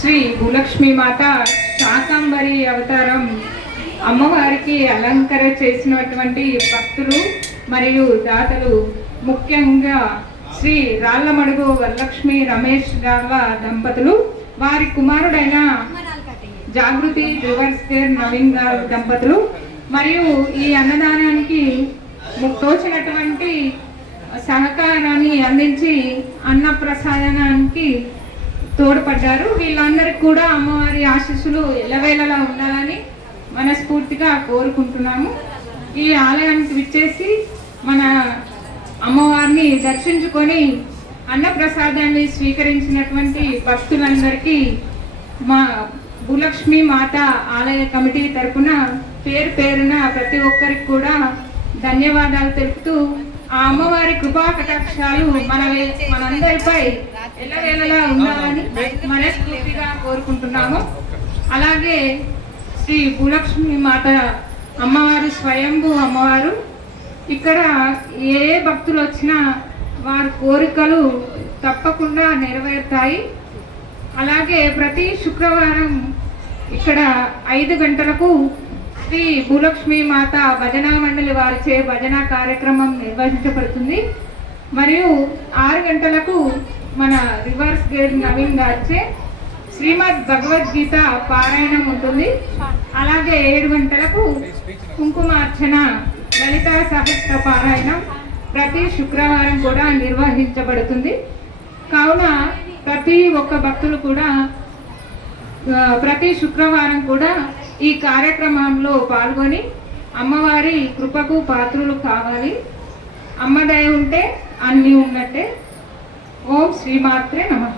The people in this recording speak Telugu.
శ్రీ భూలక్ష్మీ మాత శాకంబరి అవతారం అమ్మవారికి అలంకరణ చేసినటువంటి భక్తులు మరియు దాతలు, ముఖ్యంగా శ్రీ రాళ్లమడుగు వరలక్ష్మి రమేష్ గార్ల దంపతులు, వారి కుమారుడైన జాగృతి రివర్స్ కేర్ నవీన్ గారు దంపతులు, మరియు ఈ అన్నదానానికి తోచినటువంటి సహకారాన్ని అందించి అన్నప్రసాదానికి తోడ్పడ్డారు. వీళ్ళందరికీ కూడా అమ్మవారి ఆశీస్సులు ఎల్లవేళలా ఉండాలని మనస్ఫూర్తిగా కోరుకుంటున్నాము. ఈ ఆలయానికి విచ్చేసి మన అమ్మవారిని దర్శించుకొని అన్నప్రసాదాన్ని స్వీకరించినటువంటి భక్తులందరికీ మా భూలక్ష్మి మాత ఆలయ కమిటీ తరఫున పేరు పేరున ప్రతి ఒక్కరికి కూడా ధన్యవాదాలు తెలుపుతూ, ఆ అమ్మవారి కృపా కటాక్షాలు మనందరిపై ఎల్లవేళలా ఉండాలని మనస్ఫూర్తిగా కోరుకుంటున్నాము. అలాగే శ్రీ భూలక్ష్మి మాత అమ్మవారు స్వయంభూ అమ్మవారు. ఇక్కడ ఏ భక్తులు వచ్చినా వారి కోరికలు తప్పకుండా నెరవేరుతాయి. అలాగే ప్రతి శుక్రవారం ఇక్కడ 5 గంటలకు శ్రీ భూలక్ష్మి మాత భజనా మండలి వారిచే భజన కార్యక్రమం నిర్వహించబడుతుంది. మరియు 6 గంటలకు మన రివర్స్ గేర్ నవీన్ గారిచే శ్రీమద్ భగవద్గీత పారాయణం ఉంటుంది. అలాగే 7 గంటలకు కుంకుమార్చన లలితా సహస్ర పారాయణం ప్రతి శుక్రవారం కూడా నిర్వహించబడుతుంది. కావున ప్రతి ఒక్క భక్తులు కూడా ప్రతి శుక్రవారం కూడా ఈ కార్యక్రమంలో పాల్గొని అమ్మవారి కృపకు పాత్రులు కావాలి. అమ్మ దయ ఉంటే అన్నీ ఉన్నట్టే. ఓం శ్రీమాత్రే నమః.